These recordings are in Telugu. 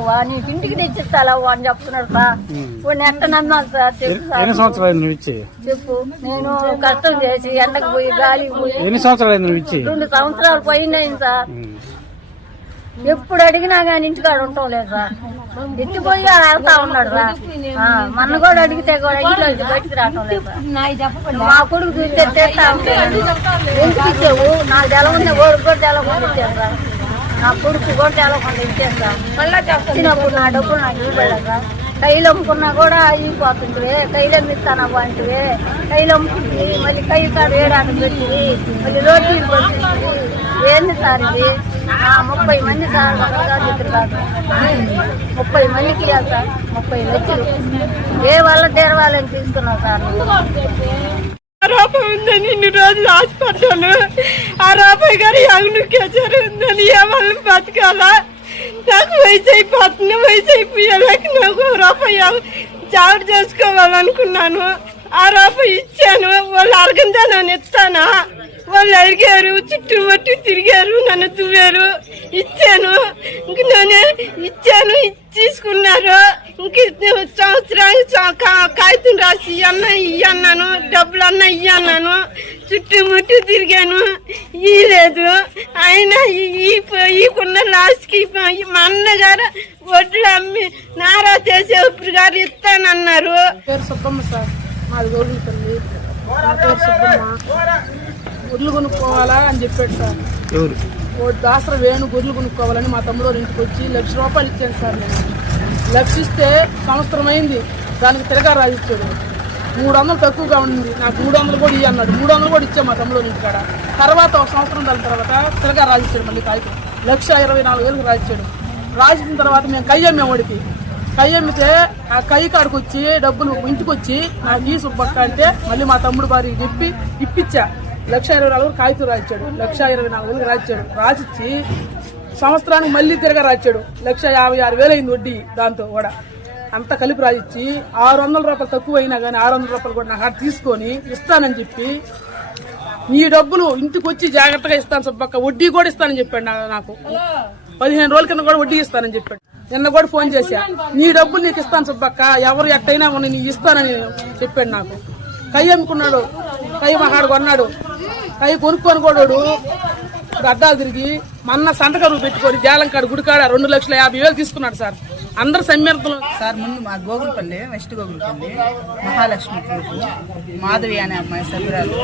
అవ్వా, నీకు ఇంటికి తెచ్చిస్తావా అని చెప్తున్నాడు సార్. ఇప్పుడు ఎట్ట నమ్మాలి సార్? ఎన్ని సంవత్సరాలు నువ్వు ఇచ్చి? చెప్పు. నేను కష్టం చేసి ఎండకు పోయి గాలికి పోయి ఎన్ని సంవత్సరాలు నువ్వు ఇచ్చి? 2 సంవత్సరాలు పోయింది సార్. ఎప్పుడు అడిగినా గానీ ఇంటికాడ ఉండటం లేదు సార్. ఎత్తిపోయి వెళ్తా ఉన్నాడు సార్. మన కూడా అడిగితే కూడా ఇంట్లో బయటికి రావటం లేదు సార్. మా కొడుకు చూస్తే తెస్తా ఉంటాడు. ఎందుకు ఇచ్చావు? నాకు తెలవకుండా ఓడికి కూడా తెలవకుండా ఇచ్చాను సార్. నా కొడుకు కూడా తెలవకుండా ఇచ్చాను సార్. వచ్చినప్పుడు నా డబ్బులు నాకు ఇవ్వలేదు సార్. కైలు అమ్ముకున్నా కూడా అయిపోతుంటే కైలు అమ్మిస్తానవ్వ అంటే కైలు అమ్ముకుంది. మళ్ళీ కై కాడ వేయడానికి పెట్టింది. మళ్ళీ రోడ్లు పట్టింది. ఏంది సార్ ఇది? 30 మంది సార్. 30 మందికి ఇవ్వాలి సార్. 30 లక్షలు ఏ వల్ల తెరవాలని తీసుకున్నాం సార్. రూపాయి ఉందని ఇన్ని రోజులు హాస్పిటల్. ఆ రూపాయి గారు యాగ్నుకేచర్ ఉందని ఏ వాళ్ళని బతకాలా? నాకు వయసు అయిపోతుంది. వయసు అయిపోయాక నాకు రూపాయి చాటు చేసుకోవాలనుకున్నాను. ఆ రూపాయి ఇచ్చాను. వాళ్ళు అరగందా నన్ను ఇస్తానా? వాళ్ళు అడిగారు, చుట్టుమట్టు తిరిగారు, నన్ను తువ్వారు. ఇచ్చాను. ఇంక నేను ఇచ్చాను, తీసుకున్నారు. ఇంక సంవత్సరానికి కాగితం రాసి ఇయ్యన్నాను, డబ్బులు ఇయ్యన్నాను. చుట్టుముట్టు తిరిగాను, ఇయ్యలేదు. అయినా ఈకున్న లాస్ట్కి మా అన్నగారు వడ్లు అమ్మి నారా చేసేప్పుడు గారు ఇస్తానన్నారు. పేరు సుబ్బమ్మ సార్. మాది గోగులపల్లి. నా పేరు సుబ్బమ్మ. గుడ్లు కొనుక్కోవాలా అని చెప్పాడు సార్. దాసర వేణు గుడ్లు కొనుక్కోవాలని మా తమ్ముడు ఇంటికి వచ్చి ₹1,00,000 ఇచ్చాను సార్. నేను 1,00,000 ఇస్తే సంవత్సరం అయింది. దానికి తిరగా రాసిచ్చాడు. 300 తక్కువగా ఉంది. నాకు 300 కూడా ఇవ్వన్నాడు. 300 కూడా ఇచ్చాను మా తమ్ముడు ఇంటికాడ. తర్వాత ఒక సంవత్సరం దాని తర్వాత తిరగా రాసిచ్చాడు. మళ్ళీ కాగితం 1,24,000 రాసిచ్చాడు. రాసిన తర్వాత మేము కయ్యమ్మే వాడికి. కయ్యమ్మితే ఆ కయ్య కాడికి వచ్చి డబ్బులు ఇంటికి వచ్చి నాకు ఈ సుబ్బక్క అంటే మళ్ళీ మా తమ్ముడు భార్య చెప్పి ఇప్పించా. 1,24,000 కాగితం రాయించాడు. 1,24,000 రాయించాడు. రాసిచ్చి సంవత్సరానికి మళ్ళీ తిరగా రాయించాడు. 1,56,000 అయింది వడ్డీ. దాంతో కూడా అంతా కలిపి రాయించి ₹600 తక్కువ అయినా కానీ ₹600 కూడా నాకు తీసుకొని ఇస్తానని చెప్పి, నీ డబ్బులు ఇంటికి వచ్చి జాగ్రత్తగా ఇస్తాను సుబ్బక్క, వడ్డీ కూడా ఇస్తానని చెప్పాడు. నాకు 15 రోజుల కింద కూడా వడ్డీ ఇస్తానని చెప్పాడు. నిన్న కూడా ఫోన్ చేశా, నీ డబ్బులు నీకు ఇస్తాను సుబ్బక్క, ఎవరు ఎట్టయినా నీ ఇస్తానని చెప్పాడు. నాకు కయ్య అమ్ముకున్నాడు. కయ్య మహాడు కొన్నాడు. కయ్య కొనుక్కొని కొన్నాడు. అడ్డాలు తిరిగి మొన్న సంతకరువు పెట్టుకొని జాలంకాడు గుడికాడ 2,50,000 తీసుకున్నాడు సార్. అందరు సమ్మెర్తలు సార్. ముందు మా గోగులపల్లి, వెస్ట్ గోగులపల్లి, మహాలక్ష్మి గ్రూపు, మాధవి అనే అమ్మాయి సభ్యురాలు.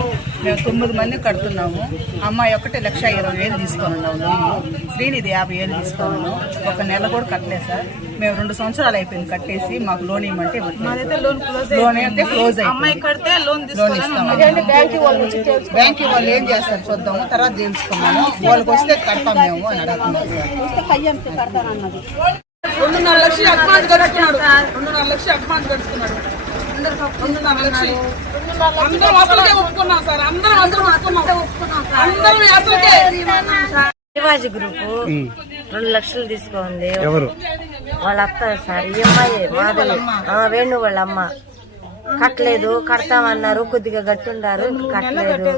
మేము 9 మంది కడుతున్నాము. అమ్మాయి ఒకటి 1,20,000 తీసుకున్నాము. శ్రీనిధి 50,000 తీసుకున్నాము. ఒక నెల కూడా కట్టలేదు సార్. మేము 2 సంవత్సరాలు అయిపోయింది కట్టేసి. మాకు లోన్ ఇవ్వమంటే లోన్ అయితే క్లోజ్ అయిపోయింది. లోన్ ఇస్తాము. బ్యాంక్ వాళ్ళు ఏం చేస్తారు చూద్దాము, తర్వాత తెలుసుకున్నాము. వాళ్ళకి వస్తే కడతాం మేము అని అడుగుతున్నాం సార్. 2.5 లక్షలు అడ్వాన్స్ కట్టుకున్నాడు. 2.5 లక్షలు అడ్వాన్స్ కట్టుకున్నాడు. 2.5 లక్షలు అందరం అసలుకే ఒప్పుకున్నాం సార్. అందరం అందరం అసలుకే. శివాజీ గ్రూపు 2 లక్షలు తీసుకుంది. వాళ్ళ అత్త సార్. ఈ అమ్మాయి మాధవి వేణు వాళ్ళ అమ్మ. కట్టలేదు. కడతామన్నారు. కొద్దిగా గట్టుండారు. కట్టలేదు.